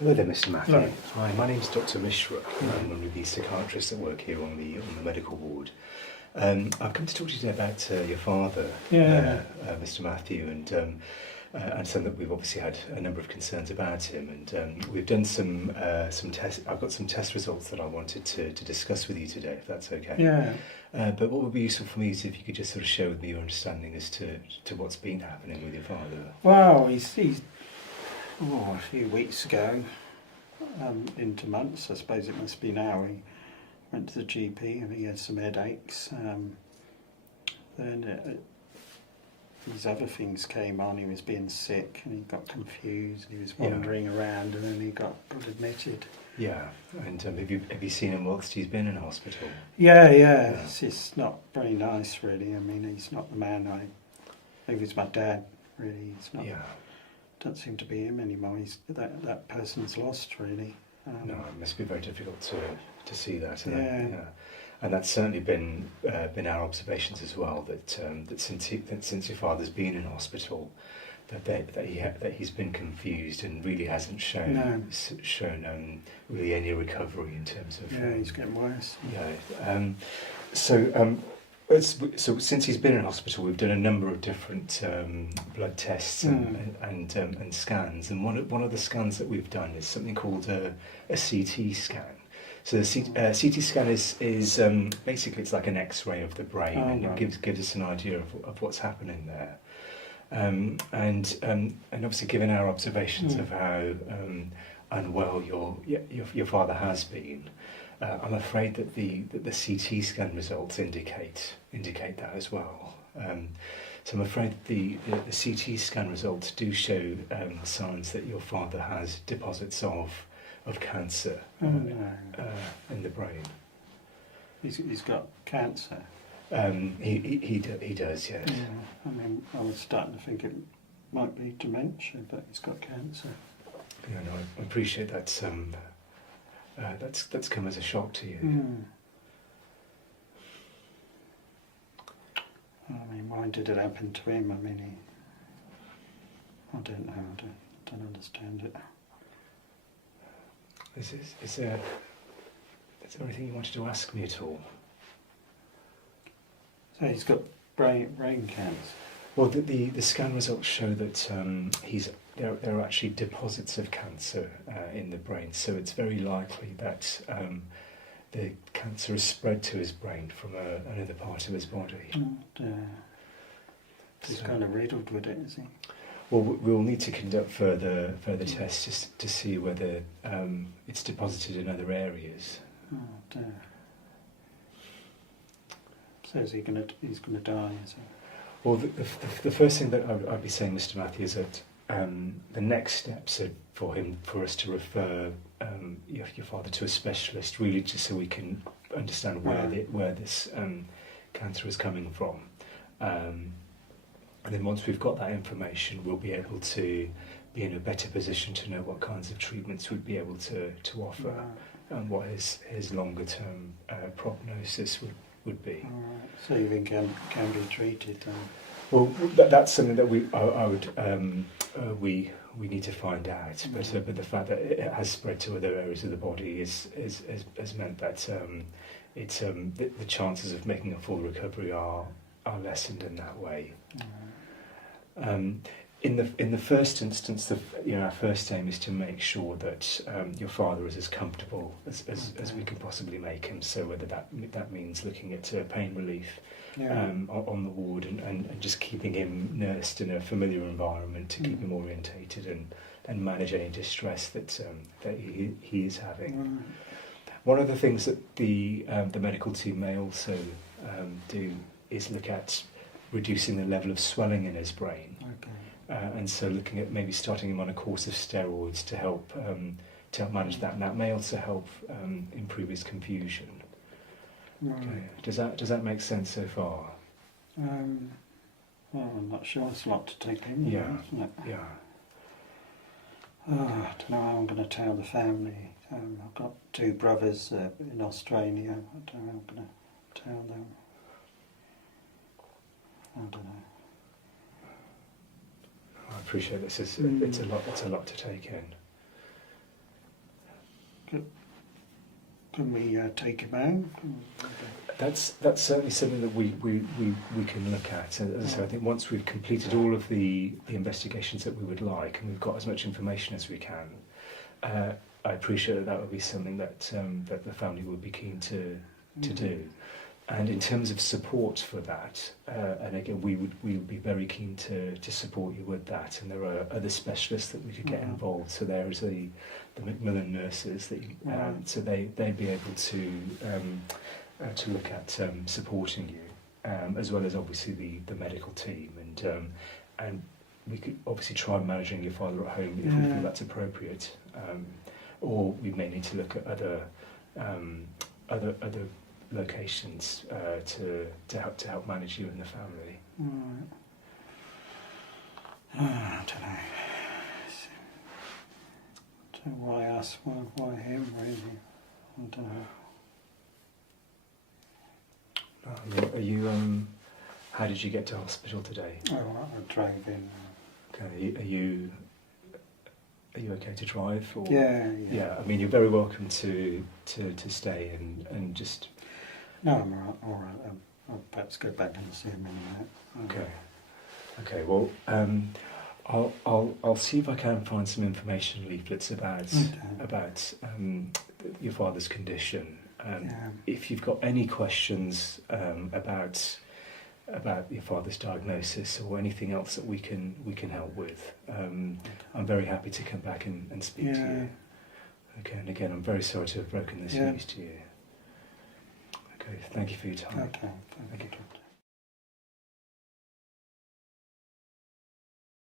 Hello there, Mr. Matthew. Hello. Hi, my name's Dr. Mishra. I'm one of the psychiatrists that work here on the medical ward. I've come to talk to you today about your father, Mr. Matthew, and I understand that we've obviously had a number of concerns about him, and we've done some tests. I've got some test results that I wanted to discuss with you today, if that's okay. Yeah. But what would be useful for me is if you could just sort of share with me your understanding as to what's been happening with your father. Well, he's a few weeks ago, into months, I suppose it must be now, he went to the GP and he had some headaches. Then these other things came on, he was being sick and he got confused, he was wandering around, and then he got admitted. Yeah, and have you seen him whilst he's been in hospital? Yeah. It's just not very nice, really. I mean, he's not the man he was my dad, really. He's not. Yeah. Doesn't seem to be him anymore. That person's lost, really. No, it must be very difficult to see that. And that's certainly been our observations as well. That since your father's been in hospital, that he's been confused and really hasn't shown really any recovery in terms of. Yeah, he's getting worse. Yeah. So since he's been in hospital, we've done a number of different blood tests and scans. And one of the scans that we've done is something called a CT scan. So the CT scan is basically it's like an X-ray of the brain, and it gives us an idea of what's happening there. And obviously, given our observations of how unwell your father has been. I'm afraid that the CT scan results indicate that as well. So I'm afraid the CT scan results do show signs that your father has deposits of cancer in the brain. He's got cancer. He does, yes. Yeah. I mean, I was starting to think it might be dementia, but he's got cancer. Yeah, no, I appreciate that. That's come as a shock to you. I mean, why did it happen to him? I mean, I don't know. I don't understand it. Is there anything you wanted to ask me at all? So he's got brain cancer. Well, the scan results show that there are actually deposits of cancer in the brain, so it's very likely that the cancer has spread to his brain from another part of his body. He's kind of riddled with it, is he? Well, we'll need to conduct further tests just to see whether it's deposited in other areas. Oh dear. So he's gonna die, is he? Well, the first thing that I'd be saying, Mr. Matthew, is that the next steps are for us to refer your father to a specialist, really, just so we can understand where this cancer is coming from. And then once we've got that information, we'll be able to be in a better position to know what kinds of treatments we'd be able to offer and what his longer term prognosis would be. Right. So you think can be treated? Well, that's something that we need to find out. But the fact that it has spread to other areas of the body has meant that the chances of making a full recovery are lessened in that way. In the first instance, our first aim is to make sure that your father is as comfortable as we can possibly make him. So whether that means looking at pain relief on the ward and just keeping him nursed in a familiar environment to keep him orientated and manage any distress that he is having. One of the things that the medical team may also do is look at reducing the level of swelling in his brain. And so looking at maybe starting him on a course of steroids to help manage that, and that may also help improve his confusion. Right. Okay. Does that make sense so far? Well, I'm not sure. It's a lot to take in, isn't it? Yeah. I don't know how I'm going to tell the family. I've got two brothers in Australia. I don't know how I'm going to tell them. I don't know. I appreciate this. It's a lot to take in. Can we take him out? That's certainly something that we can look at. As I say, I think once we've completed all of the investigations that we would like, and we've got as much information as we can, I appreciate that would be something that that the family would be keen to do. And in terms of support for that, and again, we would be very keen to support you with that. And there are other specialists that we could get involved. So there is the Macmillan nurses that so they'd be able to look at supporting you, as well as obviously the medical team, and we could obviously try managing your father at home if we feel that's appropriate, or we may need to look at other locations to help manage you and the family. Right. I don't know. So why us? Why him? Really? I don't know. Are you? How did you get to hospital today? Oh, I drove in. Okay. Are you okay to drive? Or? Yeah. Yeah. I mean, you're very welcome to stay and just. No, I'm all right. I'll perhaps go back and see him in a minute. Okay. Well, I'll see if I can find some information leaflets about your father's condition. If you've got any questions about your father's diagnosis or anything else that we can help with, I'm very happy to come back and speak to you. Okay. And again, I'm very sorry to have broken this news to you. Okay, thank you for your time. Okay, thank you, Doctor.